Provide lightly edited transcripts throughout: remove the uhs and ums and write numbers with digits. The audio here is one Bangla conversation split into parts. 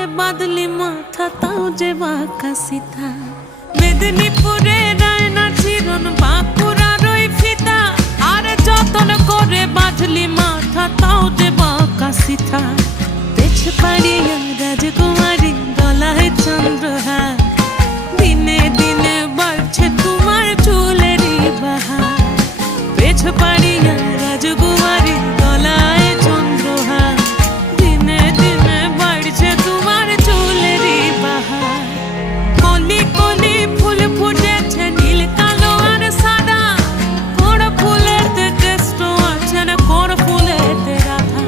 করে বাদলি মাথা তাও যে বাঁকা সিথা মেদিনীপুরে রায়না চিরন বাঁকুড়ার ওই ফিতা আর যতন করে বাঁধলি মাথা তাও যে বাঁকা সিথা পেছ পাড়িয়া রাজকুমারী গলায় চন্দ্রহার দিনে দিনে বাড়ছে তোমার চুলেরই বাহার পেছ পাড়িয়া রাজকুমারী গলায় চন্দ্রহার দিনে দিনে বাড়ছে তোমার চুলেরই বাহার কলি কলি ফুল ফুটেছে নীল কালো আর সাদা কোন ফুলেতে কেষ্ট আছে না কোন ফুলেতে রাধা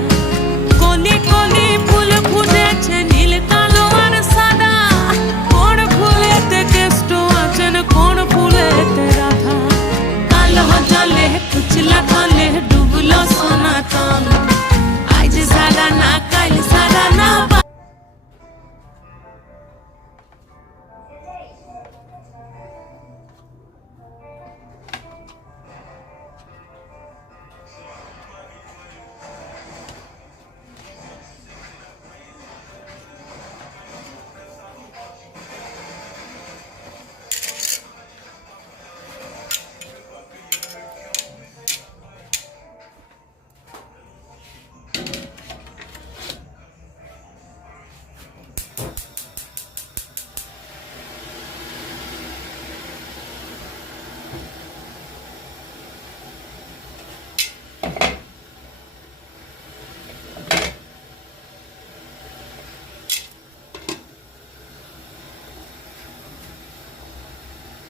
কলি কলি ফুল ফুটেছে নীল কালো আর সাদা কোন ফুলেতে কেষ্ট আছে না কোন ফুলেতে রাধা কালো জলে কুচলা তলে ডুবলো সনাতন আজ সারা না কাল সারা না